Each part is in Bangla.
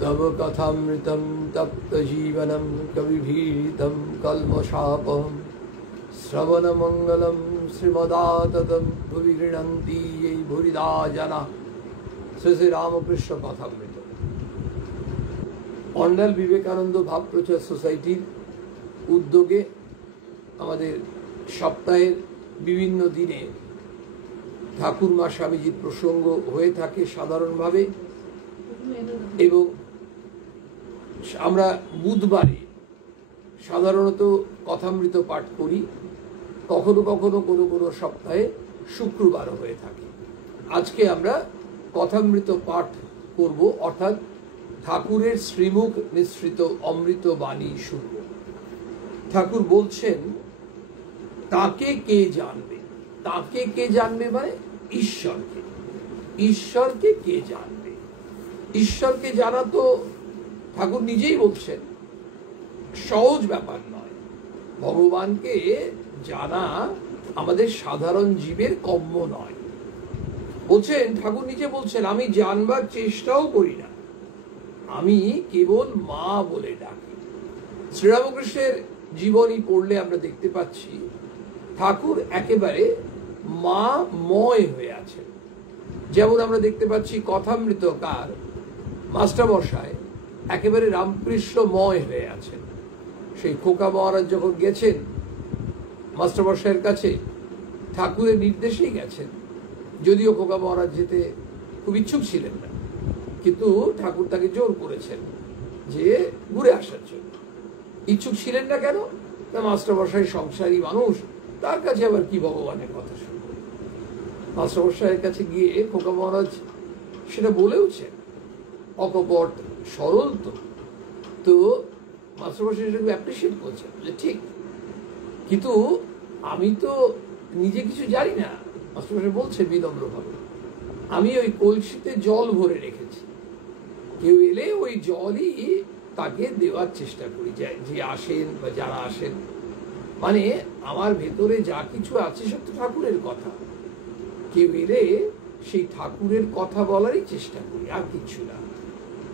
तव कथामृतं तप्तजीवनं कविभीतं कल्मषापहं श्रवणमंगलं श्रीमदाततं भुवि गृह्णन्ति ये भूरिदा जना श्री श्री रामकृष्ण कथामृत। অন্ডাল বিবেকানন্দ ভাব প্রচার সোসাইটির উদ্যোগে আমাদের সপ্তাহের বিভিন্ন দিনে ঠাকুরমা স্বামীজির প্রসঙ্গ হয়ে থাকে সাধারণভাবে, এবং আমরা বুধবারে সাধারণত কথামৃত পাঠ করি, কখনো কখনো কোনো কোনো সপ্তাহে শুক্রবারও হয়ে থাকে। আজকে আমরা কথামৃত পাঠ করব, অর্থাৎ ঠাকুরের শ্রীমুখ নিঃসৃত অমৃত বাণী শুনব। ঠাকুর বলছেন, তাকে কে জানবে? তাকে কে জানবে মানে ঈশ্বরকে। ঈশ্বরকে কে জানবে? ঈশ্বরকে জানা তো ঠাকুর নিজেই বলছেন সহজ ব্যাপার নয়। ভগবানকে জানা আমাদের সাধারণ জীবের কম্য নয়। বলছেন, ঠাকুর নিজে বলছেন, আমি জানবার চেষ্টাও করি না, আমি কেবল মা বলে ডাকি। শ্রীরামকৃষ্ণের জীবনী পড়লে আমরা দেখতে পাচ্ছি ঠাকুর একেবারে মা ময় হয়ে আছেন। যেমন আমরা দেখতে পাচ্ছি কথামৃতকার মাস্টারমশাই একেবারে রামকৃষ্ণময় হয়ে আছেন। সেই খোকা মহারাজ যখন গেছেন মাস্টারমশাইয়ের কাছে, ঠাকুরের নির্দেশেই গেছেন, যদিও খোকা মহারাজ যেতে খুব ইচ্ছুক ছিলেন না, কিন্তু ঠাকুর তাকে জোর করেছেন যে ঘুরে আসার জন্য। ইচ্ছুক ছিলেন না কেন? না, মাস্টারমশাই সংসারী মানুষ, তার কাছে আবার কি ভগবানের কথা শুনব। মাস্টারমশাইয়ের কাছে গিয়ে খোকা মহারাজ সেটা বলেওছেন, অকপট সরল তো মাস্টারমশাই সেটাকে অ্যাপ্রিসিয়েট করছেন যে ঠিক, কিন্তু আমি তো নিজে কিছু জানি না। মাস্টারমশাই বলছে বিনম্রভাবে, আমি ওই কলসিতে জল ভরে রেখেছি, কেউ এলে ওই জলই তাকে দেওয়ার চেষ্টা করি, যে আসেন বা যারা আসেন। মানে আমার ভেতরে যা কিছু আছে সব তো ঠাকুরের কথা, কেউ এলে সেই ঠাকুরের কথা বলারই চেষ্টা করি, আর কিছু না।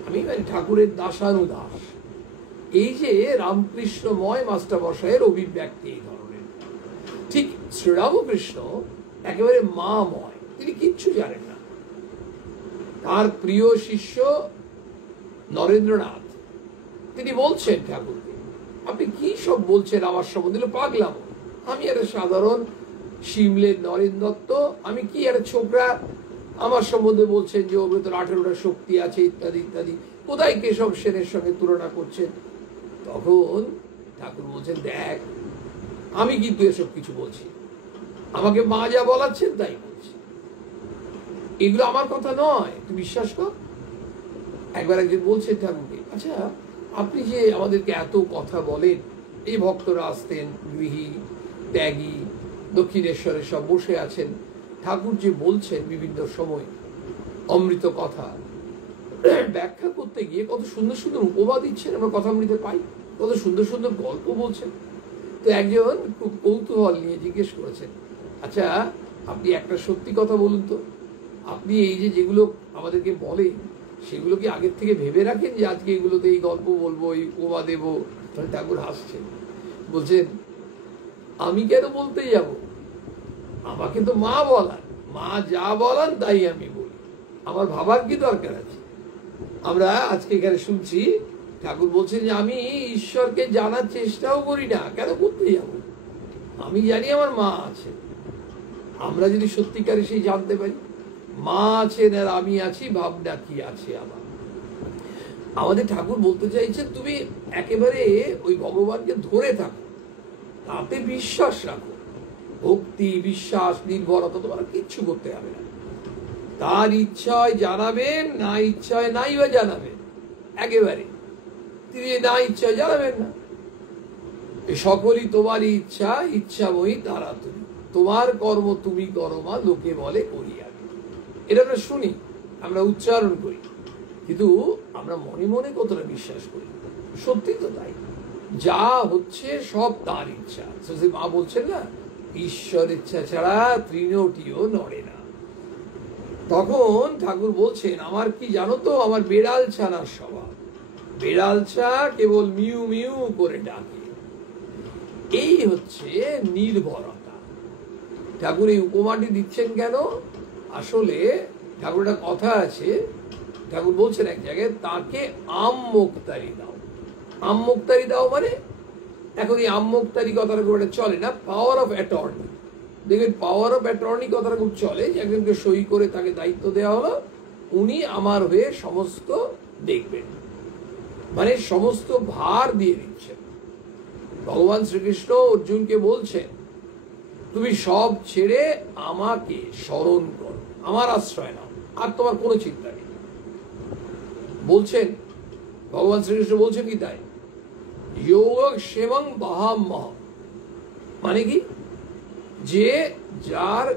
আমি মানে ঠাকুরের দাসানুদাস। এই যে রামকৃষ্ণময় মাস্টারমশাইয়ের অভিব্যক্তি এই ধরনের। ঠিক শ্রীরামকৃষ্ণ একেবারে মাময়, তিনি কিচ্ছু জানেন না। তার প্রিয় শিষ্য নরেন্দ্রনাথ, তিনি বলছেন ঠাকুরকে, আপনি কি সব বলছেন আমার সম্বন্ধে? পাগলাম, আমি একটা সাধারণ সিমলের নরেন দত্ত, আমি কি একটা ছোকরা, আমার সম্বন্ধে বলছেন যে ওর ভেতর 18টা শক্তি আছে ইত্যাদি ইত্যাদি, কোথায় কেশব সেনের সঙ্গে তুলনা করছেন? তখন ঠাকুর বলছেন, দেখ, আমি কিন্তু এসব কিছু বলছি, আমাকে মা যা বলাচ্ছেন তাই বলছি, এগুলো আমার কথা নয়, তুই বিশ্বাস কর। একবার একজন বলছেন ঠাকুরকে, আচ্ছা আপনি যে আমাদেরকে এত কথা বলেন, এই ভক্তরা আসতেন, গৃহী ত্যাগী দক্ষিণেশ্বরে সব বসে আছেন, ঠাকুর যে বলছেন বিভিন্ন সময় অমৃত কথা, ব্যাখ্যা করতে গিয়ে কত সুন্দর সুন্দর উপমা দিচ্ছেন, আমরা কথামৃতে পাই, কত সুন্দর সুন্দর গল্প বলছেন। তো একজন খুব কৌতূহল নিয়ে জিজ্ঞেস করেছেন, আচ্ছা আপনি একটা সত্যি কথা বলুন তো, আপনি এই যে যেগুলো আমাদেরকে বলেন সেগুলো কি আগের থেকে ভেবে রাখেন যে আজকে এগুলোতে এই গল্প বলবো, এই উপমা দেবো? ঠাকুর হাসছেন, বলছেন, আমি কেন বলতে যাব? আমাকে তো মা বলান, মা যা বলান তাই আমি বলি, আমার ভাবার কি দরকার আছে? আমরা আজকে এখানে শুনছি ঠাকুর বলছেন যে আমি ঈশ্বরকে জানার চেষ্টাও করি না, কেন করতে যাব? আমি জানি আমার মা আছে। আমরা যদি সত্যিকারে সেই জানতে পারি মা আছেন আর আমি আছি, ভাবনা কি আছে আমার? আমাদের ঠাকুর বলতে চাইছেন, তুমি একেবারে ওই ভগবানকে ধরে থাকো, তাতে বিশ্বাস রাখো, ভক্তি বিশ্বাস নির্ভরতা তোমার কিচ্ছু করতে হবে না। তার ইচ্ছায় জানাবেন, না ইচ্ছায় নাই বা জানাবেন, একেবারে তিনি না ইচ্ছায় জানাবেন না। সকলই তোমারই ইচ্ছা, ইচ্ছাময়ী তারা তুমি, তোমার কর্ম তুমি করো মা, লোকে বলে করি আমি। এটা আমরা শুনি, আমরা উচ্চারণ করি, কিন্তু আমরা মনে মনে কতটা বিশ্বাস করি? সত্যি তো তাই, যা হচ্ছে সব তার ইচ্ছা। মা বলছেন না, ঈশ্বর ইচ্ছা ছাড়া তৃণটিও নড়ে না। তখন ঠাকুর বলছেন, আমার কি জানো তো, আমার বেড়াল ছানার স্বভাব, বেড়াল ছা কেবল মিউ মিউ করে ডাকে। এই হচ্ছে নির্ভরতা। ঠাকুর এই উপমাটি দিচ্ছেন কেন? আসলে ঠাকুর একটা কথা আছে, ঠাকুর বলছেন এক জায়গায়, তাকে আম মুক্তারি দাও। আম মুক্তারি দাও মানে, এখন এই আম মুক্তারি কথাটা খুব একটা চলে না, পাওয়ার অফ অ্যাটর্নি। দেখবেন পাওয়ার অফ অ্যাটর্নি কথাটা খুব চলে, যে একজনকে সই করে তাকে দায়িত্ব দেওয়া হলো, উনি আমার হয়ে সমস্ত দেখবেন, মানে সমস্ত ভার দিয়ে দিচ্ছেন। ভগবান শ্রীকৃষ্ণ অর্জুনকে বলছেন, তুমি সব ছেড়ে আমাকে স্মরণ করো, আমার আশ্রয় নাও, আর তোমার কোনো চিন্তা নেই। বলছেন ভগবান শ্রীকৃষ্ণ বলছেন কি তাই, যোগ সেবং বাহাম্মহ, মানে কি, যে যার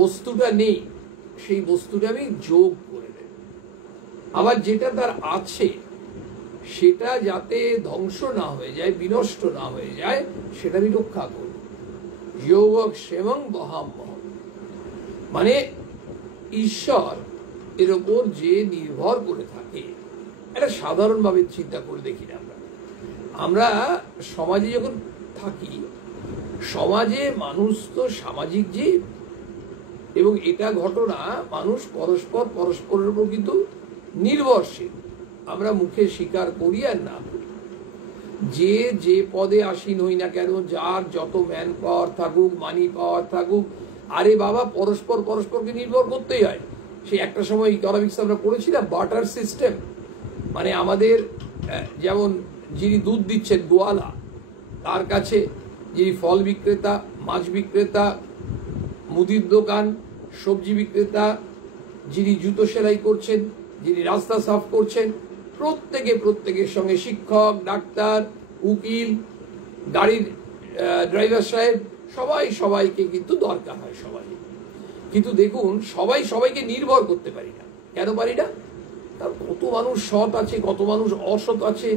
বস্তুটা নেই সেই বস্তুটা আমি যোগ করে দেব, আবার যেটা তার আছে সেটা যাতে ধ্বংস না হয়ে যায়, বিনষ্ট না হয়ে যায়, সেটা আমি রক্ষা করব। যোগ সেবং বাহাম্মহ মানে ঈশ্বর এর ওপর যে নির্ভর করে থাকে। এটা সাধারণভাবে চিন্তা করে দেখি না, আমরা সমাজে যখন থাকি, সমাজে মানুষ তো সামাজিক জীব, এবং এটা ঘটনা, মানুষ পরস্পরের উপর কিন্তু নির্ভরশীল। আমরা মুখে স্বীকার করি আর না করি, যে পদে আসীন হই না কেন, যার যত ম্যান পাওয়ার থাকুক, মানি পাওয়ার থাকুক, আরে বাবা পরস্পরকে নির্ভর করতেই হয়। সেই একটা সময় ইকোনমিক্স আমরা পড়েছিলাম বার্টার সিস্টেম, মানে আমাদের যেমন যিনি দুধ দিচ্ছেন গোয়ালা, তার কাছে যিনি ফল বিক্রেতা, মাছ বিক্রেতা, মুদির দোকান, সবজি বিক্রেতা, যিনি জুতো সেলাই করছেন, যিনি রাস্তা সাফ করছেন, প্রত্যেকের সঙ্গে শিক্ষক, ডাক্তার, উকিল, গাড়ির ড্রাইভার সাহেব, সবাইকে কিন্তু দরকার হয় সবাই। কিন্তু দেখুন সবাইকে নির্ভর করতে পারি না। কেন পারি না? তার কত মানুষ সৎ আছে, কত মানুষ অসৎ আছে,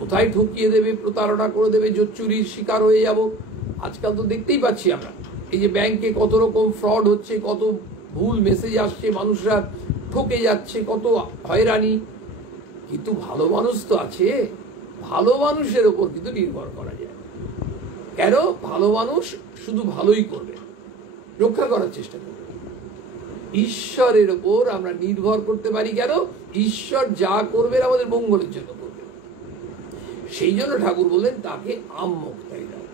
কোথায় ঠকিয়ে দেবে, প্রতারণা করে দেবে, চুরির শিকার হয়ে যাব। আজকাল তো দেখতেই পাচ্ছি আমরা, এই যে ব্যাংকে কত রকম ফ্রড হচ্ছে, কত ভুল মেসেজ আসছে, মানুষরা ঠকে যাচ্ছে, কত হয়রানি। কিন্তু ভালো মানুষ তো আছে, ভালো মানুষের ওপর কিন্তু নির্ভর করা যায়। কেন? ভালো মানুষ শুধু ভালোই করবে, রক্ষা করার চেষ্টা করবে। ঈশ্বরের ওপর আমরা নির্ভর করতে পারি কেন? ঈশ্বর যা করবেন আমাদের মঙ্গলের জন্য করবেন। সেই জন্য ঠাকুর বললেন তাকে আম মুক্তারি দাও।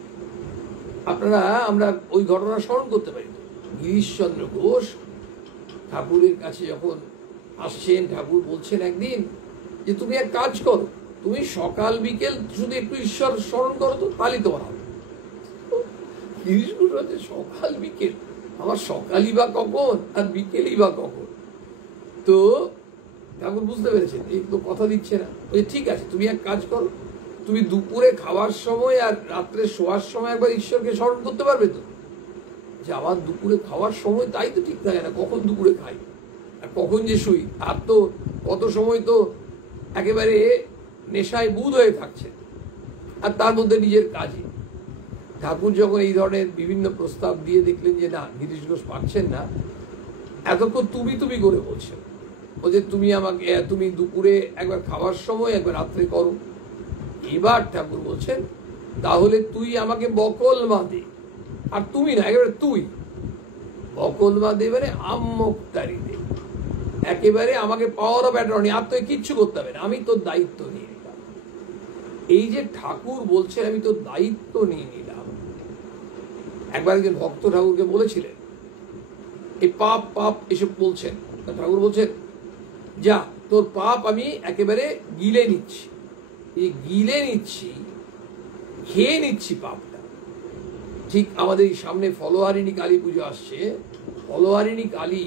আমরা ওই ঘটনা স্মরণ করতে পারি। গিরিশচন্দ্র ঘোষ ঠাকুরের কাছে যখন আসছেন, ঠাকুর বলছেন একদিন যে তুমি এক কাজ করো, তুমি সকাল বিকেল শুধু একটু ঈশ্বর স্মরণ করো, তো তাহলেই তোমার হবে। গিরিশ ঘোষ হচ্ছে সকাল বিকেল, আমার সকালই বা কখন আর বিকেলই বা কখন? তো ঠাকুর বুঝতে পেরেছেন এই তো কথা দিচ্ছে না। ঠিক আছে, তুমি এক কাজ করো, তুমি দুপুরে খাওয়ার সময় আর রাত্রে শোয়ার সময় একবার ঈশ্বরকে স্মরণ করতে পারবে তো? যে আমার দুপুরে খাওয়ার সময় তাই তো ঠিক থাকে না, কখন দুপুরে খাই আর কখন যে শুই। আর তো কত সময় তো একেবারে নেশায় বুঁদ হয়ে থাকছে, আর তার মধ্যে নিজের কাজে। ঠাকুর যখন এই ধরনের বিভিন্ন প্রস্তাব দিয়ে দেখলেন যে না, গিরিশ ঘোষ পারছেন না, এতক্ষণ তুমি করে বলছেন, বলছে তুমি দুপুরে একবার খাওয়ার সময় একবার রাত্রে করো। এবার ঠাকুর বলছেন তাহলে তুই আমাকে বকলমা দে, আর তুমি না, একেবারে তুই বকলমা দে, মানে আম মুক্তারি দে, একেবারে আমাকে পাওয়ার অফ অ্যাটর্নি, আর তো কিচ্ছু করতে হবে না, আমি তোর দায়িত্ব নিয়ে নিলাম। এই যে ঠাকুর বলছেন আমি তোর দায়িত্ব নিয়ে নিলাম। একবার একজন ভক্ত ঠাকুরকে বলেছিলেন এই পাপ এসব বলছেন, ঠাকুর বলছেন যা তোর পাপ আমি একেবারে গিলে নিচ্ছি, এই গিলে নিচ্ছি, খেয়ে নিচ্ছি পাপটা। ঠিক আমাদের সামনে ফলোহারিণী কালী পুজো আসছে, ফলোহারিণী কালী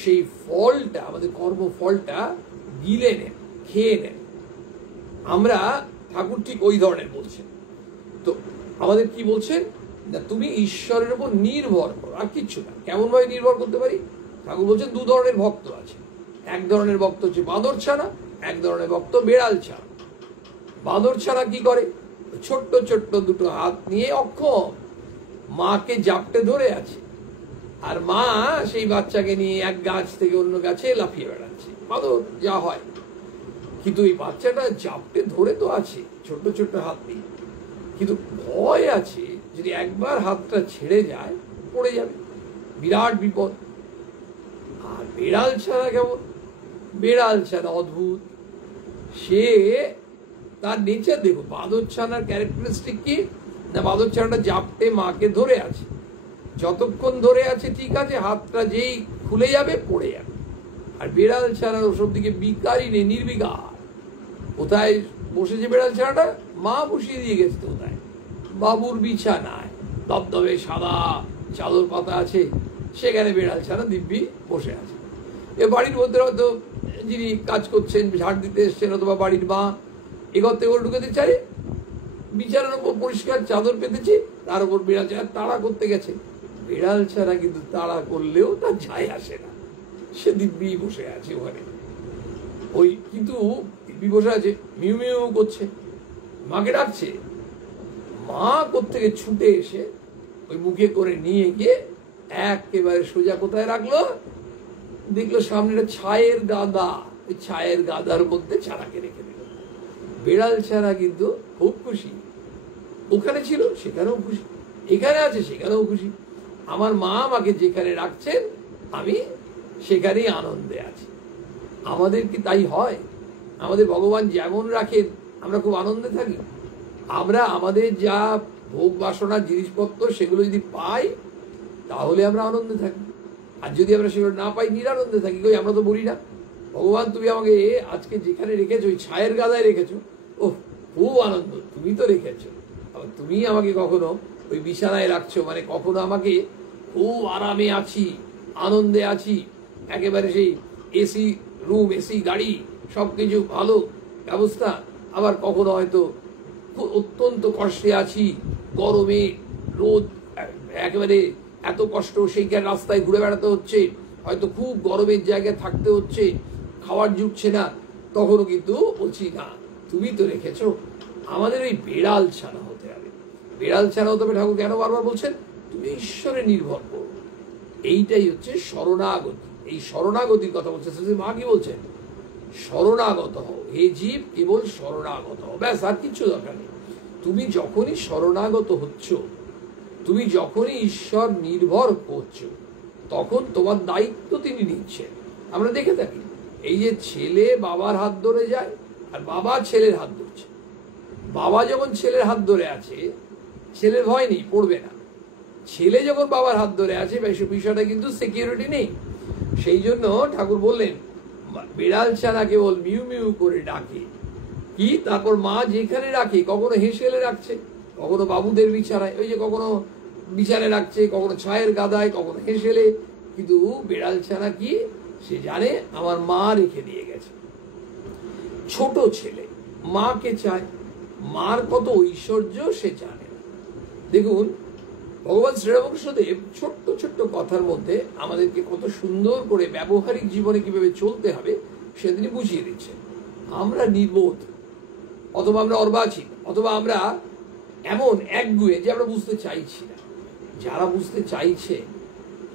সেই ফলটা, আমাদের কর্ম ফলটা গিলে নেন, খেয়ে নেন। আমরা ঠাকুর ঠিক ওই ধরনের বলছেন। তো আমাদের কি বলছেন না, তুমি ঈশ্বরের উপর নির্ভর করো, আর কিচ্ছু না। কেমন ভাবে নির্ভর করতে পারি? ঠাকুর বলছেন দু ধরনের ভক্ত আছে। এক ধরনের ভক্ত হচ্ছে বাঁদর ছানা, এক ধরনের ভক্ত বেড়াল ছানা। বাঁদর ছানা কি করে? ছোট্ট ছোট্ট দুটো হাত নিয়ে অক্ষম মাকে জাপটে ধরে আছে, আর মা সেই বাচ্চাকে নিয়ে এক গাছ থেকে অন্য গাছে লাফিয়ে বেড়াচ্ছে, বাদর যা হয়। কিন্তু এই বাচ্চাটা জাপটে ধরে তো আছে ছোট্ট ছোট্ট হাত দিয়ে, কিন্তু ভয় আছে যদি একবার হাতটা ছেড়ে যায় পড়ে যাবে, বিরাট বিপদ। আর বেড়াল ছানা কেমন, বেড়াল ছানা অদ্ভুত, সে তার নেচার দেখো। বাদর ছানার ক্যারেক্টারিস্টিক কি না, বাদর ছানাটা জাপটে মাকে ধরে আছে, যতক্ষণ ধরে আছে ঠিক আছে, হাতটা যেই খুলে যাবে পড়ে যাবে। আর বেড়াল ছানার ওসব দিকে বিকারই নেই, নির্বিকার। কোথায় বসেছে বেড়াল ছানাটা, মা বসিয়ে দিয়ে গেছে তো কোথায়, বাবুর বিছানায় দবদবে সাদা চাদর পাতা আছে, সেখানে বেড়াল ছানা দিব্যি বসে আছে। এ বাড়ির মধ্যে হয়তো যিনি কাজ করছেন, ঝাড় দিতে এসছেন, অথবা বাড়ির মা এগর থেকে ঢুকে চারে বিছানার উপর পরিষ্কার চাদর পেতেছে, তার উপর বেড়াল ছানা তাড়া করতে গেছে। বেড়াল ছানা কিন্তু তাড়া করলেও তার যায় আসে না, সে দিব্যি বসে আছে ওখানে। ওই কিন্তু দিব্যি বসে আছে, মিউ মিউ করছে, মাকে ডাকছে। মা কোত্থেকে ছুটে এসে ওই মুখে করে নিয়ে গিয়ে একেবারে সোজা কোথায় রাখলো, দেখলো সামনে ছায়ের গাদা, ওই ছায়ের গাদার মধ্যে ছানাকে রেখে দিল। বেড়াল ছানা কিন্তু খুব খুশি, ওখানে ছিল সেখানেও খুশি, এখানে আছে সেখানেও খুশি। আমার মা আমাকে যেখানে রাখছেন আমি সেখানেই আনন্দে আছি। আমাদের কি তাই হয়? আমাদের ভগবান যেমন রাখেন আমরা খুব আনন্দে থাকি। আমরা আমাদের যা ভোগ বাসনার জিনিসপত্র সেগুলো যদি পাই তাহলে আমরা আনন্দে থাকি, আর যদি আমরা সেগুলো না পাই নিরানন্দে থাকি। কই আমরা তো বলি না, ভগবান তুমি আমাকে আজকে যেখানে রেখেছো ওই ছায়ের গাদায় রেখেছো, ও খুব আনন্দ, তুমি তো রেখেছো। আবার তুমি আমাকে কখনো ওই বিছানায় রাখছো, মানে কখনো আমাকে খুব আরামে আছি, আনন্দে আছি, একেবারে সেই এসি রুম, এসি গাড়ি, সবকিছু ভালো ব্যবস্থা। আবার কখনো হয়তো অত্যন্ত কষ্টে আছি, গরমে রোদ একেবারে এত কষ্ট, সেইখানে রাস্তায় ঘুরে বেড়াতে হচ্ছে, হয়তো খুব গরমের জায়গায় থাকতে হচ্ছে, খাবার জুটছে না, তখনও কিন্তু বলছি না তুমি তো রেখেছো। আমাদের এই বেড়াল ছানা হতে হবে, বেড়াল ছানা হতে হবে। ঠাকুর কেন বারবার বলছেন তুমি ঈশ্বরে নির্ভর করো, এইটাই হচ্ছে শরণাগতি। এই শরণাগতির কথা বলছে মা, কি বলছেন? শরণাগত হও হে জীব, কেবল শরণাগত হও, ব্যাস, আর কিচ্ছু দরকার নেই। তুমি যখনই শরণাগত হচ্ছ, তুমি যখনই ঈশ্বর নির্ভর করছো, তখন তোমার দায়িত্ব তিনি নিচ্ছেন। আমরা দেখে থাকি এই যে ছেলে বাবার হাত ধরে যায় আর বাবা ছেলের হাত ধরছে। বাবা যখন ছেলের হাত ধরে আছে, ছেলের ভয় নেই, পড়বে না। ছেলে যখন বাবার হাত ধরে আছে, বিষয়টা কিন্তু সিকিউরিটি নেই। সেই জন্য ঠাকুর বললেন বিড়াল ছানা কেবল মিউ মিউ করে ডাকে কি, তারপর মা যেখানে রাখে, কখনো হেসেলে রাখছে, কখনো বাবুদের বিছানায়, ওই যে কখনো বিছানায় রাখছে, কখনো ছায়ের গাদায়, কখনো হেসেলে, কিন্তু বিড়াল ছানা কি সে জানে আমার মা রেখে দিয়ে গেছে। ছোট ছেলে মাকে চায়, মার কত ঐশ্বর্য সে জানে না। দেখুন ভগবান শ্রীরামকৃষ্ণদেব ছোট্ট ছোট্ট কথার মধ্যে আমাদেরকে কত সুন্দর করে ব্যবহারিক জীবনে কিভাবে চলতে হবে সেদিনই বুঝিয়ে দিচ্ছেন। আমরা নির্বোধ, অথবা আমরা অর্বাচীন, অথবা আমরা এমন একগুঁয়ে যে আমরা বুঝতে চাইছি না। যারা বুঝতে চাইছে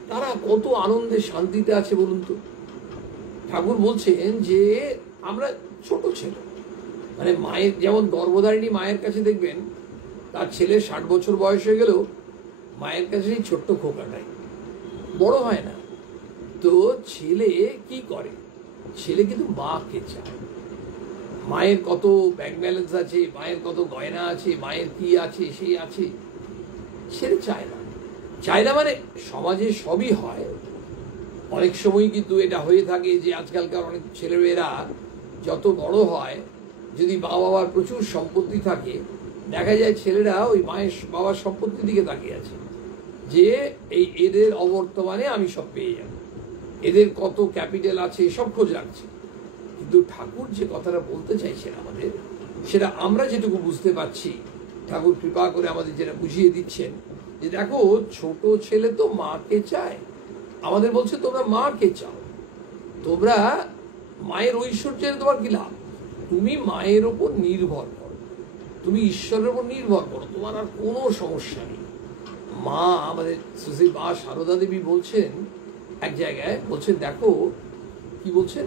তারা কত আনন্দে শান্তিতে আছে বলুন তো। ঠাকুর বলছেন যে আমরা ছোট ছেলে, মানে মায়ের যেমন গর্ভধারিণী মায়ের কাছে দেখবেন তার ছেলে 60 বছর বয়স হয়ে গেলেও মায়ের কাছে সেই ছোট্ট খোকাটাই, বড় হয় না। তো ছেলে কি করে, ছেলে কিন্তু মাকে চায়। মায়ের কত ব্যাংক ব্যালেন্স আছে, মায়ের কত গয়না আছে, মায়ের কি আছে সেই আছে, ছেলে চায় না। চায় না মানে সমাজে সবই হয়, অনেক সময় কিন্তু এটা হয়ে থাকে যে আজকালকার অনেক ছেলেমেয়েরা যত বড় হয়, যদি মা বাবার প্রচুর সম্পত্তি থাকে, দেখা যায় ছেলেরা ওই মায়ের বাবার সম্পত্তির দিকে তাকিয়ে আছে যে এই এদের অবর্তমানে আমি সব পেয়ে যাব, এদের কত ক্যাপিটাল আছে সব খোঁজ রাখছে। কিন্তু ঠাকুর যে কথাটা বলতে চাইছেন আমাদের, সেটা আমরা যেটুকু বুঝতে পারছি, ঠাকুর কৃপা করে আমাদের যেটা বুঝিয়ে দিচ্ছেন যে দেখো ছোট ছেলে তো মাকে চায়। আমাদের বলছে তোমরা মাকে চাও, তোমরা মায়ের ঐশ্বর্যের তোমার কি লাভ, তুমি মায়ের ওপর নির্ভর করো, তুমি ঈশ্বরের উপর নির্ভর করো, তোমার আর কোনো সমস্যা নেই। মা আমাদের শ্রী মা সারদা দেবী বলছেন এক জায়গায়, বলছেন দেখো কি বলছেন,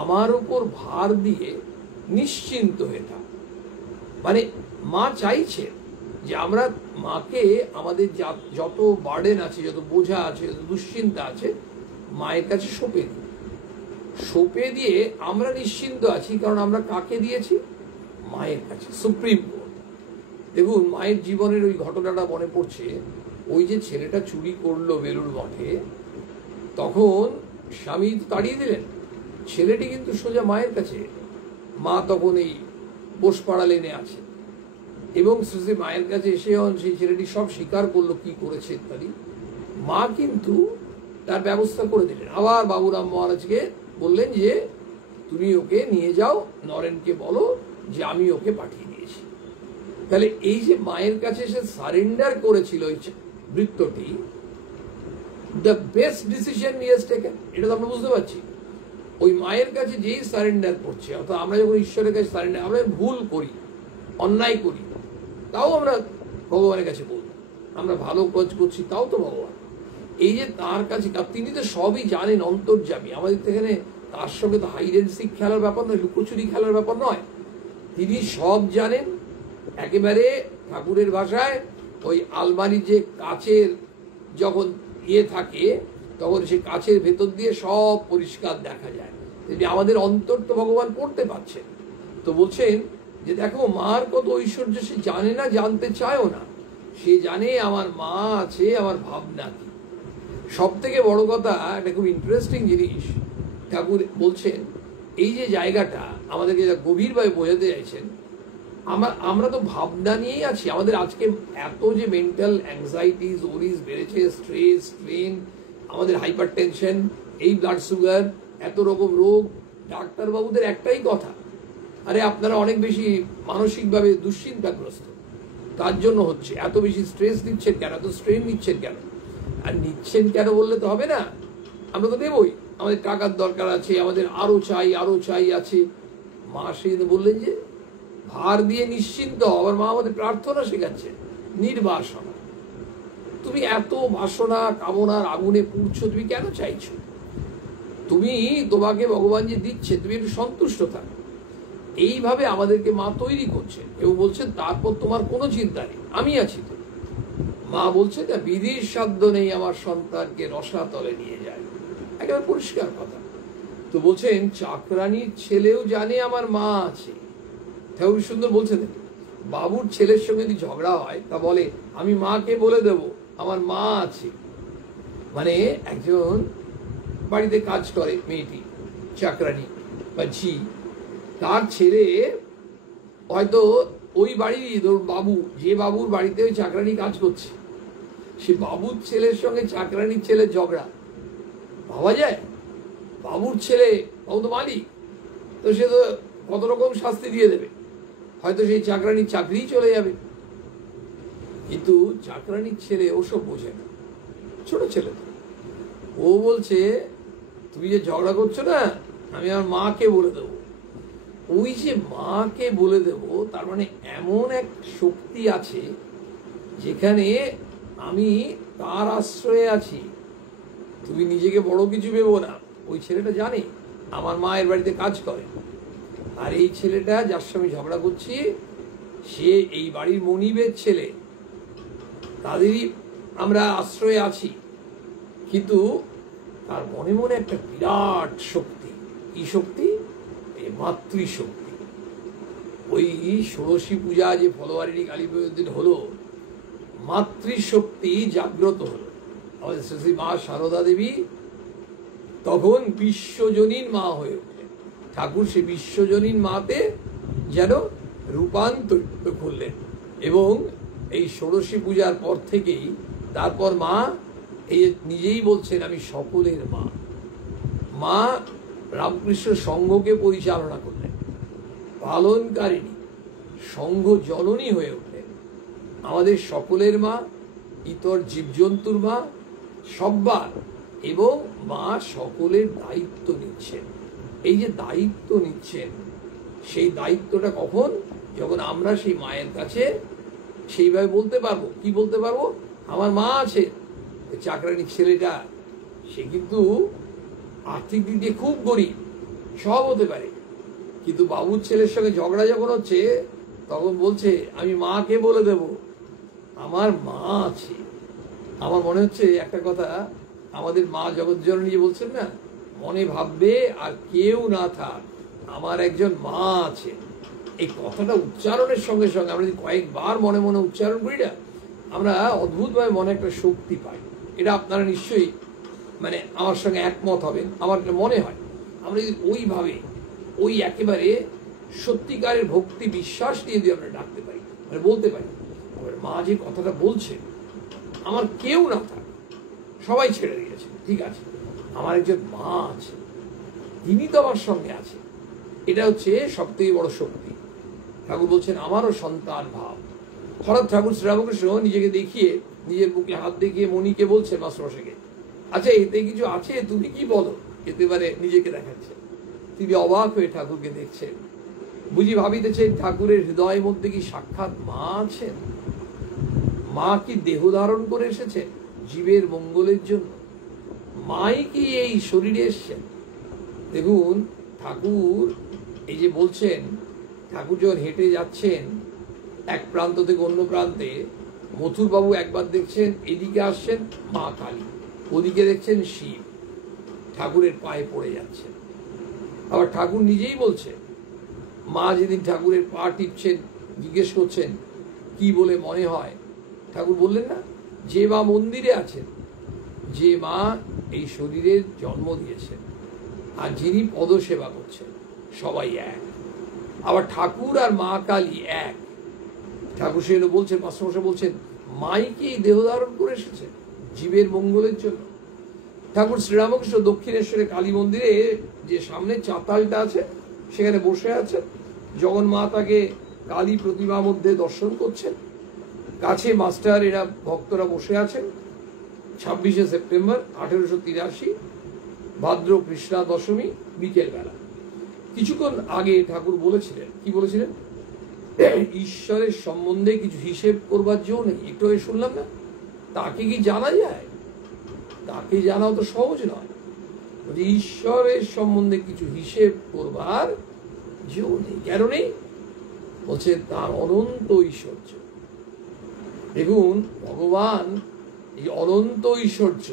আমার উপর ভার দিয়ে নিশ্চিন্ত হয়ে থাক। মানে মা চাইছে যে আমরা মাকে আমাদের যত বার্ডেন আছে, যত বোঝা আছে, যত দুশ্চিন্তা আছে, মায়ের কাছে সঁপে দিয়ে আমরা নিশ্চিন্ত আছি। কারণ আমরা কাকে দিয়েছি? মায়ের কাছে, সুপ্রিম কোর্ট। দেখুন মায়ের জীবনের ওই ঘটনাটা মনে পড়ছে। ওই যে ছেলেটা চুরি করলো বেলুড় মঠে, তখন স্বামী তাড়িয়ে দিলেন, ছেলেটি কিন্তু সোজা মায়ের কাছে। মা তখন এই বোসপাড়া লেনে আছে এবং শ্রী মায়ের কাছে এসে সেই ছেলেটি সব স্বীকার করলো কি করেছে ইত্যাদি। মা কিন্তু তার ব্যবস্থা করে দিলেন। আবার বাবুরাম মহারাজকে বললেন যে তুমি ওকে নিয়ে যাও, নরেনকে বলো যে আমি ওকে পাঠিয়ে দিয়েছি। তাহলে এই যে মায়ের কাছে সে সারেন্ডার করেছিল ওই বৃত্তটি, the best decision he has taken, এটা তো আমরা বুঝতে পারছি। ওই মায়ের কাছে যেই সারেন্ডার করছে, অর্থাৎ আমরা যখন ঈশ্বরের কাছে সারেন্ডার, আমরা ভুল করি, অন্যায় করি, তাও আমরা ভগবানের কাছে বলবো। আমরা ভালো কাজ করছি, তাও তো ভগবান। এই যে তার কাছে, তিনি তো সবই জানেন, অন্তর্যামী। আমাদের এখানে তার সঙ্গে তো হাইড অ্যান্ড সিক খেলার ব্যাপার নয়, লুকোচুরি খেলার ব্যাপার নয়। তিনি সব জানেন একেবারে। ঠাকুরের ভাষায় ওই আলমারি যে কাচের যখন থাকে, তখন সে কাছের ভেতর দিয়ে সব পরিষ্কার দেখা যায়। আমাদের অন্তর তো ভগবান পড়তে পারছেন। তো বলছেন যে দেখো মার কত ঐশ্বর্য সে জানে না, জানতে চায়ও না। সে জানে আমার মা আছে, আমার ভাবনা কি। সব থেকে বড় কথা, এটা খুব ইন্টারেস্টিং জিনিস ঠাকুর বলছেন, এই যে জায়গাটা আমাদেরকে গভীরভাবে বোঝাতে চাইছেন, আমরা তো ভাবনা নিয়েই আছি। আমাদের আজকে এত যে মেন্টাল অ্যাংজাইটিস, ওরিজ বেড়েছে, স্ট্রেস, স্ট্রেন, আমাদের হাইপার টেনশন, এই ব্লাড সুগার, এত রকম রোগ। ডাক্তারবাবুদের একটাই কথা, আরে আপনারা অনেক বেশি মানসিকভাবে দুশ্চিন্তাগ্রস্ত, তার জন্য হচ্ছে। এত বেশি স্ট্রেস নিচ্ছেন কেন, এত স্ট্রেন নিচ্ছেন কেন? আর নিচ্ছেন কেন বললে তো হবে না, আমরা তো দেবই। আমাদের টাকার দরকার আছে, আমাদের আরো চাই আছে। মা সেদিন বললেন যে ভার দিয়ে নিশ্চিন্ত। আবার মা আমাদের প্রার্থনা শেখাচ্ছে, নির্বাসনা। তুমি এত বাসনা কামনার আগুনে পুড়ছো, তুমি কেন চাইছো? তোমাকে ভগবান যে দিচ্ছে, তুমি একটু সন্তুষ্ট থাকো। এইভাবে আমাদেরকে মা তৈরি করছে এবং বলছেন তারপর তোমার কোনো চিন্তা নেই, আমি আছি তো। মা বলছে না, বিধির সাধ্য নেই আমার সন্তানকে রসাতলে নিয়ে যায়, একেবারে পরিষ্কার কথা। তো বলছেন চাকরানির ছেলেও জানে আমার মা আছে। ঠাকুর সুন্দর বলছেন, বাবুর ছেলের সঙ্গে যদি ঝগড়া হয়, তা বলে আমি মাকে বলে দেব আমার মা আছে। মানে একজন বাড়িতে কাজ করে মেয়েটি, চাকরানি বা ঝি, তার ছেলে হয়তো ওই বাড়ির বাবু, যে বাবুর বাড়িতে ওই চাকরানি কাজ করছে, সে বাবুর ছেলের সঙ্গে চাকরানির ছেলের ঝগড়া ভাবা যায়? বাবুর ছেলে, বাবু তো মালিক, তো সে তো কত রকম শাস্তি দিয়ে দেবে, হয়তো সেই চাকরানির চাকরি চলে যাবে। কিন্তু চাকরানির ছেলে ওসব বোঝে না, ছোট ছেলে। ও বলছে তুমি যে ঝগড়া করছো না, আমি আমার মাকে বলে দেবো। ওই যে মাকে বলে দেব, তার মানে এমন এক শক্তি আছে যেখানে আমি তার আশ্রয়ে আছি। তুমি নিজেকে বড় কিছু ভেবো না। ওই ছেলেটা জানে আমার মায়ের বাড়িতে কাজ করে, আর এই ছেলেটা যার সঙ্গে ঝগড়া করছি, সে এই বাড়ির মনিবের ছেলে, তাদেরই আমরা আশ্রয়ে আছি। কিন্তু তার মনে মনে একটা বিরাট শক্তি। কি শক্তি? এই মাতৃশক্তি। ওই ষোড়শী পূজা যে ফলোয়ারি কালী পুজোর দিন হলো, মাতৃশক্তি জাগ্রত হলো। আমাদের শ্রী মা সারদা দেবী তখন বিশ্বজনীন মা হয়ে উঠলেন। ঠাকুর সে বিশ্বজনীন মাতে যেন রূপান্তরিত করলেন। এবং এই ষোড়শী পূজার পর থেকেই তারপর মা এই নিজেই বলছেন আমি সকলের মা। মা রামকৃষ্ণ সংঘকে পরিচালনা করলেন, পালনকারিণী, সংঘ জননী হয়ে উঠলেন, আমাদের সকলের মা, ইতর জীবজন্তুর মা, সব্বার। এবং মা সকলের দায়িত্ব নিচ্ছেন। এই যে দায়িত্ব নিচ্ছেন, সেই দায়িত্বটা কখন? যখন আমরা সেই মায়ের কাছে সেইভাবে বলতে পারবো। কি বলতে পারবো? আমার মা আছে, চাকরানির ছেলেটা সে কিন্তু আর্থিক দিক দিয়ে খুব গরিব, সব হতে পারে, কিন্তু বাবুর ছেলের সঙ্গে ঝগড়া যখন হচ্ছে তখন বলছে আমি মাকে বলে দেব আমার মা আছে। আমার মনে হচ্ছে একটা কথা আমাদের মা জগৎজননী যে বলছেন না, মনে ভাববে আর কেউ না থাক আমার একজন মা আছে, এই কথাটা উচ্চারণের সঙ্গে সঙ্গে আমরা যদি কয়েকবার মনে মনে উচ্চারণ করি না, আমরা অদ্ভুতভাবে মনে একটা শক্তি পাই। এটা আপনারা নিশ্চয়ই মানে আমার সঙ্গে একমত হবেন, আমার এটা মনে হয়। আমরা যদি ওইভাবে ওই একেবারে সত্যিকারের ভক্তি বিশ্বাস নিয়ে যদি আমরা ডাকতে পারি, মানে বলতে পারি আমার মা যে কথাটা বলছে আমার কেউ না থাক, সবাই ছেড়ে দিয়েছে, ঠিক আছে, আমার একজন মা আছে, তিনি তো আমার সঙ্গে আছে, এটা হচ্ছে সব থেকে বড় শক্তি। ঠাকুর বলছেন আমারও সন্তান ভাব। হঠাৎ ঠাকুর শ্রীরামকৃষ্ণ নিজেকে দেখিয়ে, নিজের বুকে হাত দেখিয়ে মণিকে বলছে মাস্টারমশাইকে, আচ্ছা এতে কিছু আছে, তুমি কি বলো, এতে পারে নিজেকে দেখাচ্ছে। তিনি অবাক হয়ে ঠাকুরকে দেখছেন, বুঝি ভাবিতেছেন ঠাকুরের হৃদয়ের মধ্যে কি সাক্ষাৎ মা আছেন। মা কি দেহ ধারণ করে এসেছেন জীবের মঙ্গলের জন্য, মাই কি এই শরীরে এসছেন। দেখুন ঠাকুর এই যে বলছেন, ঠাকুর যখন হেঁটে যাচ্ছেন এক প্রান্ত থেকে অন্য প্রান্তে, মথুরবাবু একবার দেখছেন এদিকে আসছেন মা কালী, ওদিকে দেখছেন শিব ঠাকুরের পায়ে পড়ে যাচ্ছেন। আবার ঠাকুর নিজেই বলছে, মা যেদিন ঠাকুরের পা টিপছেন জিজ্ঞেস করছেন কি বলে মনে হয়, ঠাকুর বললেন না যে মা মন্দিরে আছেন, যে মা এই শরীরের জন্ম দিয়েছেন, আর যিনি পদসেবা করছেন সবাই এক। আবার ঠাকুর আর মা কালী এক। ঠাকুর সেগুলো বলছেন, মাস্টারমশাই বলছেন মাই কি দেহ ধারণ করে এসেছে জীবের মঙ্গলের জন্য। ঠাকুর শ্রীরামকৃষ্ণ দক্ষিণেশ্বরে কালী মন্দিরে যে সামনে চাতালটা আছে সেখানে বসে আছেন, জগন্মাতাকে কালী প্রতিমা মধ্যে দর্শন করছেন, কাছে মাস্টার এরা ভক্তরা বসে আছেন। 26শে সেপ্টেম্বর 1883 ভাদ্র কৃষ্ণা দশমী বিকেল বেলা। কিছুক্ষণ আগে ঠাকুর বলেছিলেন, কি বলেছিলেন, ঈশ্বরের সম্বন্ধে কিছু হিসেব করবার জন্য নেই। একটু শুনলাম না, তাকে কি জানা যায়, তাকে জানাও তো সহজ নয়। ঈশ্বরের সম্বন্ধে কিছু হিসেব করবার জন্য নেই, কেন নেই, বলছে তার অনন্ত ঐশ্বর্য। দেখুন ভগবান এই অনন্ত ঐশ্বর্য,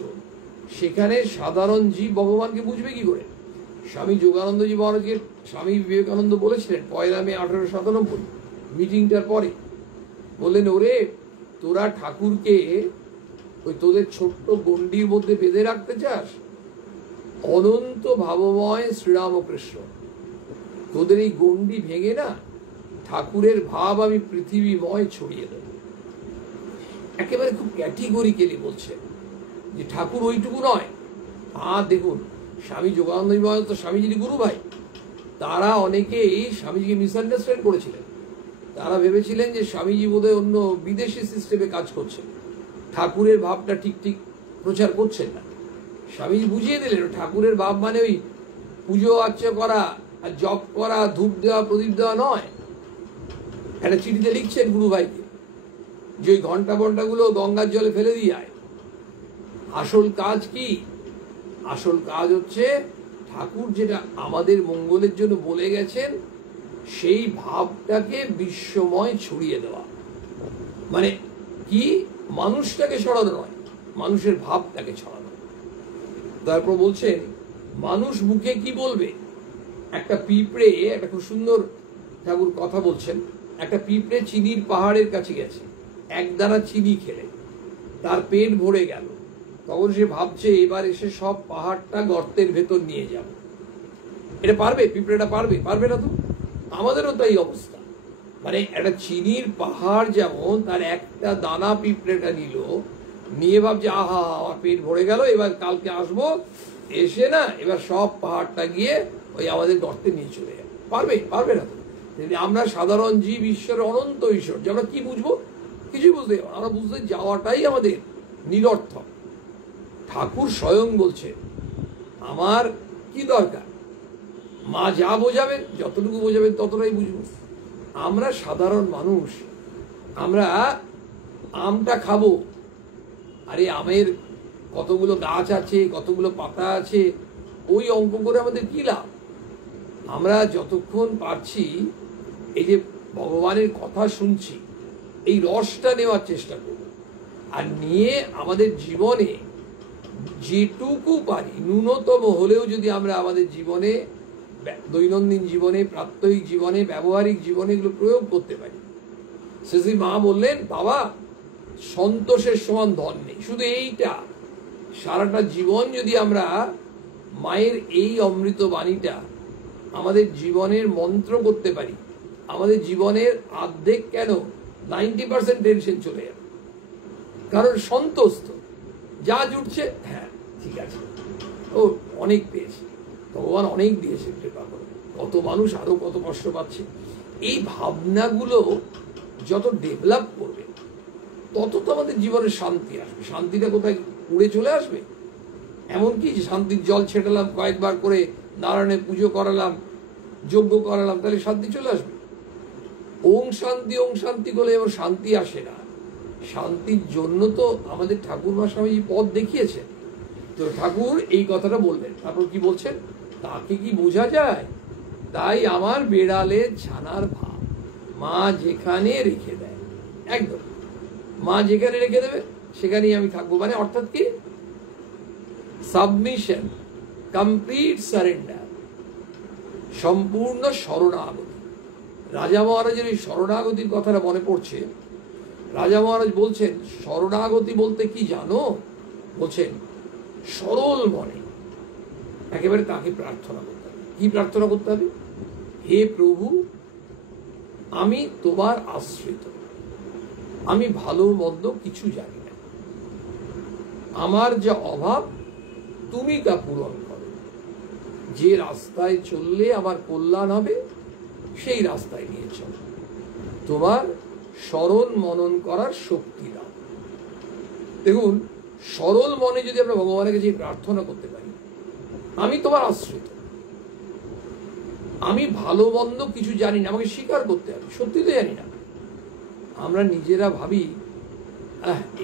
সেখানে সাধারণ জীব ভগবানকে বুঝবে কি করে। স্বামী যোগানন্দজি মহারাজকে স্বামী বিবেকানন্দ বলেছিলেন 1 মে 1897 মিটিংটার পরে, বললেন ওরে তোরা ঠাকুরকে ওই তোদের ছোট্ট গণ্ডির মধ্যে বেঁধে রাখতে চাস, অনন্ত ভাবময় শ্রীরামকৃষ্ণ, তোদের এই গণ্ডি ভেঙে না ঠাকুরের ভাব আমি পৃথিবীময় ছড়িয়ে দেব। একেবারে খুব ক্যাটেগরিক্যালি বলছে যে ঠাকুর ওইটুকু নয়। আর দেখুন স্বামী যোগানন্দ মহারাজ তো স্বামীজির গুরু ভাই, তারা অনেকেই স্বামীজিকে মিসআন্ডারস্ট্যান্ড করেছিলেন। তারা ভেবেছিলেন যে স্বামীজি বোধহয় অন্য বিদেশি সিস্টেমে কাজ করছেন, ঠাকুরের ভাবটা ঠিক ঠিক প্রচার করছেন না। স্বামীজি বুঝিয়ে দিলেন ঠাকুরের ভাব মানে ওই পুজো আর্চা করা আর জপ করা, ধূপ দেওয়া, প্রদীপ দেওয়া নয়। একটা চিঠিতে লিখছেন গুরু ভাইকে যে ওই ঘন্টা বন্টাগুলো গঙ্গার জলে ফেলে দিয়ে আয়। আসল কাজ কি, আসল কাজ হচ্ছে ঠাকুর যেটা আমাদের মঙ্গলের জন্য বলে গেছেন সেই ভাবটাকে বিশ্বময় ছড়িয়ে দেওয়া। মানে কি, মানুষটাকে ছড়ানো নয়, মানুষের ভাবটাকে ছড়ানো। তারপর বলছেন মানুষ মুখে কি বলবে। একটা পিঁপড়ে, একটা খুব সুন্দর ঠাকুর কথা বলছেন, একটা পিঁপড়ে চিনির পাহাড়ের কাছে গেছে, একদানা চিনি খেলে তার পেট ভরে গেল, তখন সে ভাবছে এবার এসে সব পাহাড়টা গর্তের ভেতর নিয়ে যাব। এটা পারবে পিঁপড়েটা? পারবে? পারবে না তো। আমাদেরও তাই অবস্থা। মানে একটা চিনির পাহাড় যেমন তার একটা দানা পিঁপড়েটা নিল, নিয়ে ভাবছে আহা আমার পেট ভরে গেল, এবার কালকে আসবো, এসে না এবার সব পাহাড়টা গিয়ে ওই আমাদের গর্তে নিয়ে চলে যাবে। পারবে? পারবে না তো। আমরা সাধারণ জীব, ঈশ্বরের অনন্ত ঈশ্বর, যে আমরা কি বুঝবো, কিছুই বুঝতে, আমরা বুঝতে যাওয়াটাই আমাদের নিরর্থক। ঠাকুর স্বয়ং বলছে আমার কি দরকার, মা যা বোঝাবেন, যতটুকু বোঝাবেন ততটাই বুঝবো। আমরা সাধারণ মানুষ, আমরা আমটা খাবো, আরে আমের কতগুলো গাছ আছে, কতগুলো পাতা আছে, ওই অঙ্ক করে আমাদের কি লাভ? আমরা যতক্ষণ পারছি এই যে ভগবানের কথা শুনছি, এই রসটা নেওয়ার চেষ্টা করব, আর নিয়ে আমাদের জীবনে যেটুকু পারি ন্যূনতম হলেও যদি আমরা আমাদের জীবনে, দৈনন্দিন জীবনে, প্রাত্যহিক জীবনে, ব্যবহারিক জীবনে এগুলো প্রয়োগ করতে পারি। শ্রী মা বললেন, বাবা সন্তোষের সমান ধন নেই। শুধু এইটা সারাটা জীবন যদি আমরা মায়ের এই অমৃত বাণীটা আমাদের জীবনের মন্ত্র করতে পারি, আমাদের জীবনের অর্ধেক কেন 90% টেনশন চলে যাবে। কারণ সন্তুষ্ট, যা জুটছে, হ্যাঁ ঠিক আছে, ও অনেক পেয়েছে, ভগবান অনেক দিয়েছে, কৃপা করে, কত মানুষ আরো কত কষ্ট পাচ্ছে। এই ভাবনাগুলো যত ডেভেলপ করবে তত তো আমাদের জীবনে শান্তি আসবে। শান্তিটা কোথায় উড়ে চলে আসবে? এমনকি যে শান্তির জল ছেটালাম কয়েকবার করে, নারায়ণের পুজো করালাম, যজ্ঞ করালাম, তাহলে শান্তি চলে আসবে? ওং শান্তি করলে এবার শান্তি আসে না। শান্তির জন্য তো আমাদের ঠাকুরমা স্বামীজি পথ দেখিয়েছে। তো ঠাকুর এই কথাটা বললেন, তারপর কি বলছেন, তাকে কি বোঝা যায়? তাই আমার বেড়ালের ছানার ভাব মা যেখানে রেখে দেয়, একদম মা যেখানে রেখে দেবে সেখানেই আমি থাকবো। মানে অর্থাৎ কি, সাবমিশন, কমপ্লিট সারেন্ডার, সম্পূর্ণ শরণাগতি। রাজা মহারাজের এই শরণাগতির কথাটা মনে পড়ছে। রাজা মহারাজ বলছেন, শরণাগতি বলতে কি জানো? বলছেন, সরল মনে একেবারে তাকে প্রার্থনা করতে হবে। কি প্রার্থনা করতে হবে? হে প্রভু, আমি তোমার আশ্রিত, আমি ভালো মন্দ কিছু জানি না, আমার যা অভাব তুমি তা পূরণ করো, যে রাস্তায় চললে আমার কল্যাণ হবে সেই রাস্তায় নিয়ে চলো, তোমার স্মরণ মনন করার শক্তি দাও। দেখুন, সরল মনে যদি আমরা ভগবানের কাছে প্রার্থনা করতে পারি, আমি তোমার আশ্রিত, আমি ভালো মন্দ কিছু জানি না, আমাকে স্বীকার করতে হবে, সত্যি তো জানি না। আমরা নিজেরা ভাবি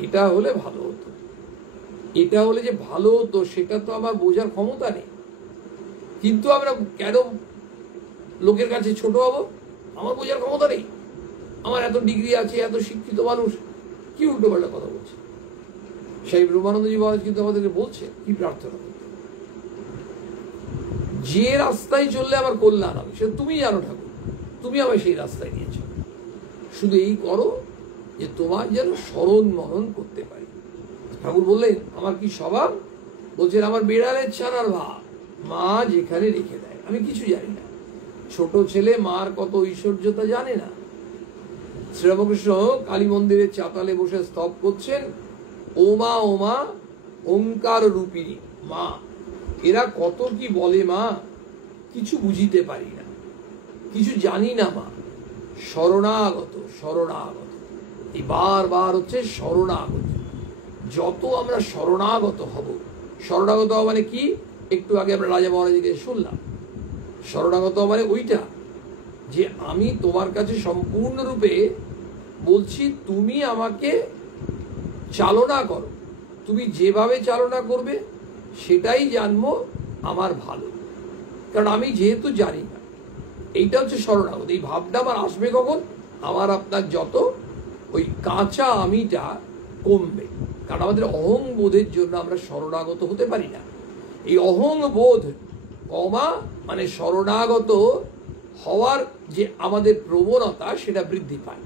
এটা হলে ভালো হতো, এটা হলে যে ভালো হতো সেটা তো আমার বোঝার ক্ষমতা নেই। কিন্তু আমরা কেন লোকের কাছে ছোট হব? আমার বোঝার ক্ষমতা নেই, আমার এত ডিগ্রি আছে, এত শিক্ষিত মানুষ, কি উল্টো পাল্টা কথা বলছে। সেই ব্রহ্মানন্দজি মহারাজ কিন্তু আমাদেরকে বলছে কি প্রার্থনা করতে, যে রাস্তায় চললে আমার কল্যাণ হবে সেটা তুমি জানো ঠাকুর, তুমি আমায় সেই রাস্তায় নিয়ে চলো। শুধু এই করো যে তোমার যেন স্মরণ মনন করতে পারি। ঠাকুর বললেন, আমার কি স্বভাব? বলছেন, আমার বেড়ালের ছানার ভাব মা যেখানে রেখে দেয়, আমি কিছু জানি না। ছোট ছেলে মার কত ঐশ্বর্যতা জানে না। শ্রীরামকৃষ্ণ কালী মন্দিরের চাতালে বসে স্তব করছেন, ওমা ওমা ওঙ্কার রূপিণী মা, এরা কত কি বলে মা, কিছু বুঝিতে পারি না, কিছু জানি না মা, শরণাগত শরণাগত। এই বারবার হচ্ছে শরণাগত। যত আমরা শরণাগত হব, শরণাগত মানে কি? একটু আগে আমরা রাজা মহারাজকে শুনলাম, শরণাগত মানে ওইটা যে আমি তোমার কাছে সম্পূর্ণরূপে বলছি, তুমি আমাকে চালনা করো, তুমি যেভাবে চালনা করবে সেটাই জানবো আমার ভালো, কারণ আমি যেহেতু জানি না। এইটা হচ্ছে শরণাগত। এই ভাবটা আমার আসবে কখন? আমার আপনার যত ওই কাঁচা আমিটা কমবে। কারণ আমাদের অহং বোধের জন্য আমরা শরণাগত হতে পারি না। এই অহং বোধ কমা মানে শরণাগত হওয়ার যে আমাদের প্রবণতা সেটা বৃদ্ধি পায়।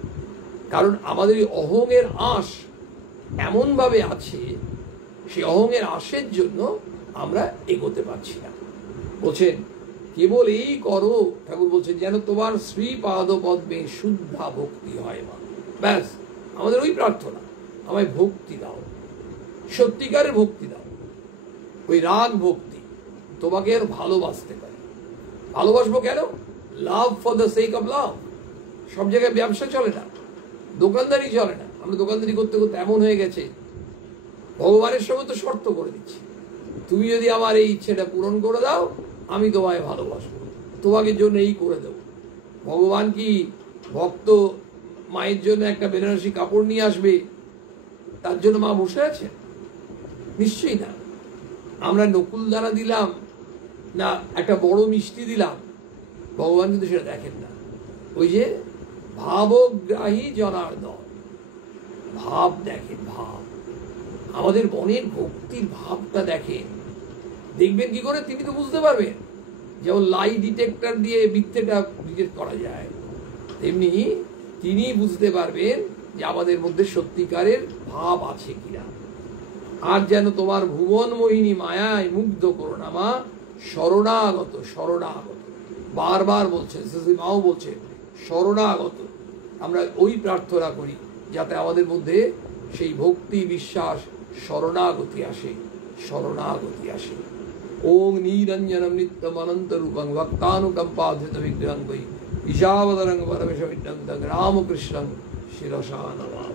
কারণ আমাদের এই অহংয়ের আঁশ এমনভাবে আছে, সেই অহংয়ের আঁশের জন্য আমরা এগোতে পারছি না। বলছেন, কেবল এই করো, ঠাকুর বলছেন, যেন তোমার শ্রীপাদ পদ্মে শুদ্ধা ভক্তি হয় মা। ব্যাস, আমাদের ওই প্রার্থনা, আমায় ভক্তি দাও, সত্যিকারের ভক্তি দাও, ওই রাগ ভক্তি, তোমাকে আর ভালোবাসতে পারি। ভালোবাসবো কেন? Love for the sake of love. সব জায়গায় ব্যবসা চলে না, দোকানদারি চলে না। আমরা দোকানদারি করতে করতে এমন হয়ে গেছে, ভগবানের সঙ্গে তো শর্ত করে দিচ্ছি, তুমি যদি আমার এই ইচ্ছেটা পূরণ করে দাও আমি তোমায় ভালোবাসবো, তোমাকে জন্য এই করে দেব। ভগবান কি ভক্ত মায়ের জন্য একটা বেনারসি কাপড় নিয়ে আসবে তার জন্য মা বসে আছে? নিশ্চয়ই না। আমরা নকুল দানা দিলাম না একটা বড় মিষ্টি দিলাম, ভগবান কিন্তু সেটা দেখেন না। ওই যে ভাবগ্রাহী জনার্দন, ভাব দেখেন, ভাব আমাদের মনের ভক্তির ভাবটা দেখেন। দেখবেন কি করে? তিনি তো বুঝতে পারবেন। যেমন লাই ডিটেক্টর দিয়ে মিথ্যেটা ডিটেক্ট করা যায়, তেমনি তিনি বুঝতে পারবেন যে আমাদের মধ্যে সত্যিকারের ভাব আছে কিনা। আর যেন তোমার ভুবন মোহিনী মায়ায় মুগ্ধ করো না মা, শরণাগত শরণাগত, বারবার বলছেন, শ্রী মাও বলছেন শরণাগত। আমরা ওই প্রার্থনা করি যাতে আমাদের মধ্যে সেই ভক্তি, বিশ্বাস, শরণাগতি আসে, শরণাগতি আসে। ওং নিরঞ্জনম নিত্যম অনন্ত রূপং ভক্তানুকম্পাধৃত বিগ্রহং বৈ ঈশাবতরং পরমেশ বিদ্যং রামকৃষ্ণং শিরসা নমামি।